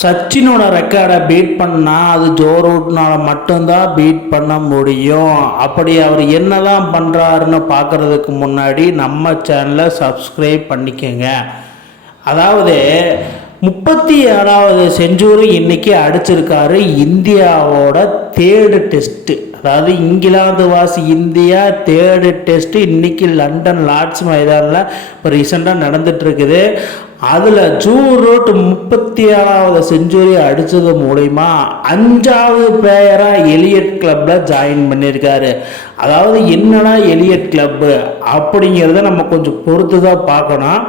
சச்சினோட ரெக்கார்டை பீட் பண்ணால் அது ஜோ ரூட்னால மட்டும்தான் பீட் பண்ண முடியும். அப்படி அவர் என்னதான் பண்ணுறாருன்னு பார்க்குறதுக்கு முன்னாடி நம்ம சேனலை சப்ஸ்கிரைப் பண்ணிக்கோங்க. அதாவது 37வது செஞ்சுரி இன்னைக்கு அடிச்சிருக்காரு. இந்தியாவோட தேர்டு டெஸ்ட்டு, அதாவது இங்கிலாந்து வாசி இந்தியா தேர்டு டெஸ்ட்டு இன்னைக்கு லண்டன் லார்ட்ஸ் மைதானில் இப்போ ரீசெண்டாக நடந்துட்டு இருக்குது. அதில் ஜோ ரூட் 37வது செஞ்சுரி அடித்தது மூலிமா 5வது பிளேயராக எலியட் கிளப்பில் ஜாயின் பண்ணியிருக்காரு. அதாவது என்னன்னா எலியட் கிளப்பு அப்படிங்கிறத நம்ம கொஞ்சம் பொறுத்து தான் பார்க்கணும்.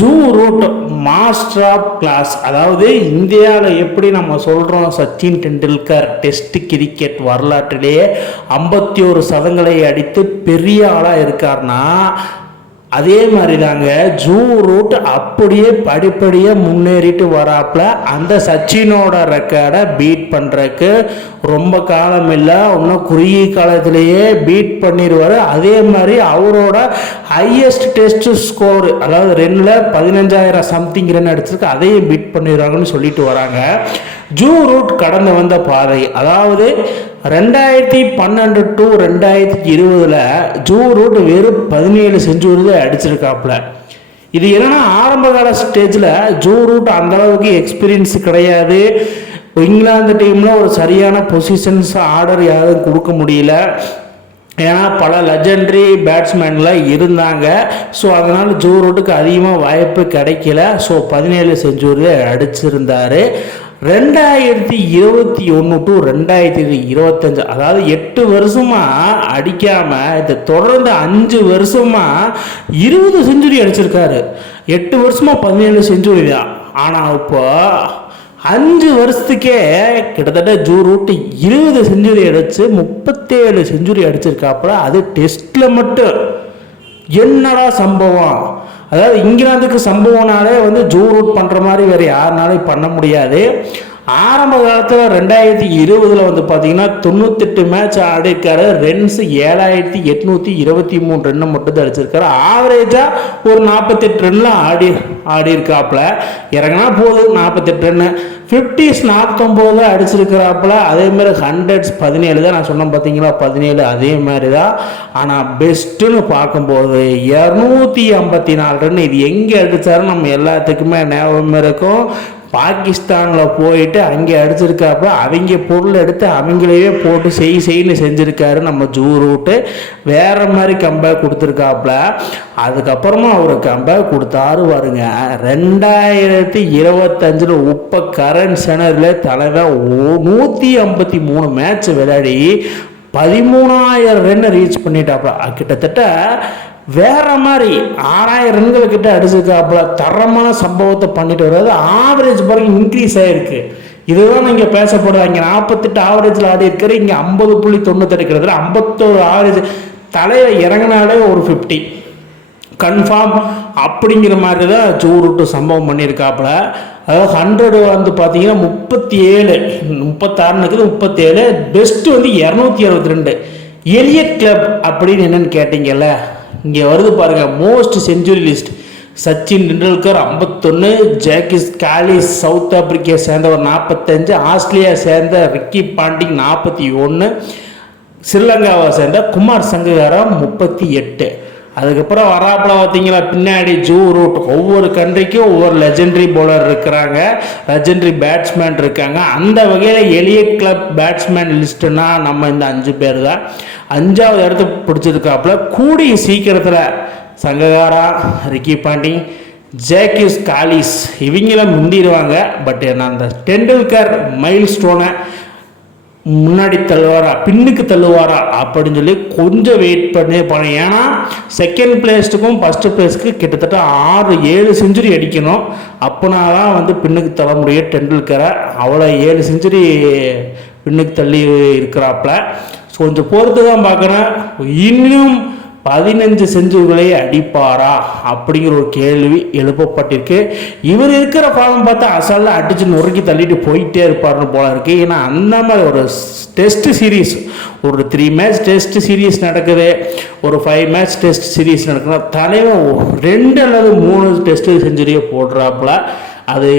Joe Root master of class, அதாவது இந்தியாவில் எப்படி நம்ம சொல்கிறோம் சச்சின் டெண்டுல்கர் டெஸ்ட் கிரிக்கெட் வரலாற்றிலேயே 51 சதங்களை அடித்து பெரிய ஆளாக இருக்கார்னா, அதே மாதிரி தாங்க ஜோ ரூட் அப்படியே படிப்படியாக முன்னேறிட்டு வராப்புல. அந்த சச்சினோட ரெக்கார்டை பீட் பண்ணுறதுக்கு ரொம்ப காலம் இல்லை, இன்னும் குறுகிய காலத்திலேயே பீட் பண்ணிடுவார். அதே மாதிரி அவரோட ஹையஸ்ட் டெஸ்ட் ஸ்கோர், அதாவது ரன்னில் 15,000 சம்திங் ரன் அடிச்சிருக்கு, அதையும் பீட் பண்ணிடுவாங்கன்னு சொல்லிட்டு வராங்க. ஜோ ரூட் கடந்து வந்த பாதை, அதாவது 2012 to 2020 ஜோ ரூட் வெறும் 17 செஞ்சுரி அடிச்சிருக்காப்புல. இது என்னன்னா ஆரம்ப கால ஸ்டேஜில் ஜோ ரூட் அந்த அளவுக்கு எக்ஸ்பீரியன்ஸ் கிடையாது. இங்கிலாந்து டீமில் ஒரு சரியான பொசிஷன்ஸ் ஆர்டர் யாரும் கொடுக்க முடியல, ஏன்னா பல லெஜெண்டரி பேட்ஸ்மேன்லாம் இருந்தாங்க. ஸோ அதனால் ஜோ ரூட்டுக்கு அதிகமாக வாய்ப்பு கிடைக்கல. So 17 century அடிச்சிருந்தார். 2021 to 2025, அதாவது 8 வருஷமாக அடிக்காமல் இது தொடர்ந்து 5 வருஷமாக 20 செஞ்சுரி அடிச்சிருக்காரு. 8 வருஷமாக 17 செஞ்சுரி தான். ஆனால் இப்போ 5 வருஷத்துக்கே கிட்டத்தட்ட ஜோ ரூட் 20 செஞ்சுரி அடித்து 37 செஞ்சுரி அடிச்சிருக்காப்புல. அது டெஸ்ட்டில் மட்டும். என்னடா சம்பவம்! அதாவது இங்கிலாந்துக்கு சம்பவம்னாலே ஜோ ரூட் பண்ணுற மாதிரி வேறு யாருனாலும் பண்ண முடியாது. ஆரம்ப காலத்தில் 2020 பார்த்தீங்கன்னா 98 மேட்ச் ஆடிருக்காரு. ரன்ஸ் 7,823 ரன்னு மட்டும் தான் அடிச்சிருக்காரு. ஆவரேஜாக ஒரு 48 ரன்ல ஆடிருக்காப்புல. இறங்கினா போகுது 48 ரன்னு. 50s 49 அடிச்சிருக்கிறாப்புல. அதேமாதிரி 100s 17 தான் நான் சொன்னேன் பார்த்தீங்களா, 17 அதே மாதிரி தான். ஆனால் பெஸ்ட்டுன்னு பார்க்கும்போது 254 ரன். இது எங்கே அடித்தாரு நம்ம எல்லாத்துக்குமே ஞாபகம் இருக்கும். பாகிஸ்தானில் போயிட்டு அங்கே அடிச்சிருக்காப்புல. அவங்க பொருள் எடுத்து அவங்களையே போட்டு செய்யு செஞ்சுருக்காரு நம்ம ஜோ ரூட்டு. வேறு மாதிரி கம்பேக் கொடுத்துருக்காப்புல. அதுக்கப்புறமா அவர் கம்பேக் கொடுத்தாரு பாருங்க. 2025 இப்போ கரண்ட் செனரில் தலைவர் 153 மேட்ச் விளையாடி 13,000 ரன் ரீச் பண்ணிட்டாப்புல. கிட்டத்தட்ட வேற மாதிரி 6,000 ரன்கள் கிட்ட அடிச்சிருக்காப்புல. தரமான சம்பவத்தை பண்ணிட்டு வர்றது. ஆவரேஜ் பாருங்க இன்க்ரீஸ் ஆயிருக்கு. இதுதான் இங்கே பேசப்படுவாங்க. 48 ஆவரேஜில் ஆடி இருக்காரு, இங்கே 50.98 இருக்கிறது. 51 ஆவரேஜ் தலையில் இறங்கினாலே ஒரு 50 கன்ஃபார்ம் அப்படிங்கிற மாதிரி தான் ஜோ ரூட் சம்பவம் பண்ணியிருக்காப்புல. அதாவது 100 பார்த்தீங்கன்னா 37, 36 37. பெஸ்ட் 262. எலியட் கிளப் அப்படின்னு என்னன்னு கேட்டீங்கல்ல, இங்கே வருது பாருங்க. Most century list Sachin Tendulkar 51, jockeys Kallis south Africa சேர்ந்தவர் 45, ஆஸ்திரேலியா சேர்ந்த ரிக்கி பாண்டிங் 41, ஸ்ரீலங்காவை சேர்ந்த குமார் சங்ககாரா 38. அதுக்கப்புறம் வராப்புல பார்த்தீங்களா பின்னாடி ஜோ ரூட். ஒவ்வொரு கண்ட்ரிக்கும் ஒவ்வொரு லெஜெண்டரி பவுலர் இருக்கிறாங்க, லெஜெண்டரி பேட்ஸ்மேன் இருக்காங்க. அந்த வகையில் எலியட் கிளப் பேட்ஸ்மேன் லிஸ்ட்டுனா நம்ம இந்த 5 பேர் தான். 5வது இடத்துக்கு பிடிச்சிருக்காப்புல. கூடிய சீக்கிரத்தில் Sangakkara, Ricky Ponting, jockeys Kallis இவங்களாம் முந்திடுவாங்க. பட் நான் அந்த டெண்டுல்கர் மைல் ஸ்டோனை முன்னாடி தள்ளுவாரா பின்னுக்கு தள்ளுவாரா அப்படின்னு சொல்லி கொஞ்சம் வெயிட் பண்ணி போனேன். ஏன்னா செகண்ட் பிளேஸ்ட்டுக்கும் ஃபஸ்ட்டு பிளேஸ்க்கு கிட்டத்தட்ட 6-7 செஞ்சுரி அடிக்கணும். அப்போனா தான் பின்னுக்கு தள்ள முடியும் டெண்டுல்கரை. அவ்வளோ 7 செஞ்சுரி பின்னுக்கு தள்ளி இருக்கிறாப்புல. கொஞ்சம் பொறுத்து தான் பார்க்குறேன். இன்னும் 15 செஞ்சுரிகளை அடிப்பாரா அப்படிங்கிற ஒரு கேள்வி எழுப்பப்பட்டிருக்கு. இவர் இருக்கிற ஃபார்ம் பார்த்தா அசால்ட்டாக அடிச்சு நொறுக்கி தள்ளிட்டு போயிட்டே இருப்பார்னு போல இருக்கு. ஏன்னா அந்த மாதிரி ஒரு டெஸ்ட் சீரீஸ், ஒரு 3 மேட்ச் டெஸ்ட் சீரீஸ் நடக்குது, ஒரு 5 மேட்ச் டெஸ்ட் சீரீஸ் நடக்குது. தலைவன் 2 அல்லது 3 டெஸ்ட் செஞ்சுரியை போடுறாப்புல. அது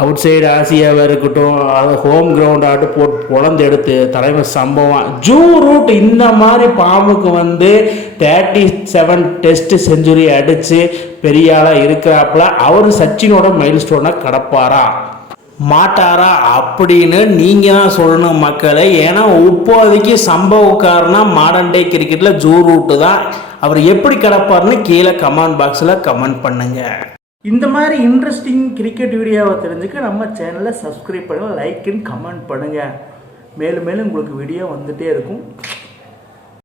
அவுட் சைடு ஆசியாவாக இருக்கட்டும், அது ஹோம் கிரவுண்ட் ஆட்டு போட்டு பொழந்து எடுத்து தலைமை சம்பவம். ஜூ ரூட் இந்த மாதிரி பாம்புக்கு 37 டெஸ்ட் செஞ்சுரி அடித்து பெரிய ஆளாக இருக்கிறாப்புல. அவர் சச்சினோட மைல் ஸ்டோனை கடப்பாரா மாட்டாரா அப்படின்னு நீங்கள் தான் சொல்லணும் மக்களை. ஏன்னா இப்போதைக்கு சம்பவக்காரனா மாடர்ன் டே கிரிக்கெட்டில் ஜூ ரூட்டு தான். அவர் எப்படி கிடப்பார்னு கீழே கமெண்ட் பாக்ஸில் கமெண்ட் பண்ணுங்க. இந்த மாதிரி இன்ட்ரெஸ்டிங் கிரிக்கெட் வீடியோவை தெரிஞ்சுக்க நம்ம சேனலை சப்ஸ்கிரைப் பண்ணுங்கள், லைக் அண்ட் கமெண்ட் பண்ணுங்கள். மேலும் மேலும் உங்களுக்கு வீடியோ வந்துகிட்டே இருக்கும்.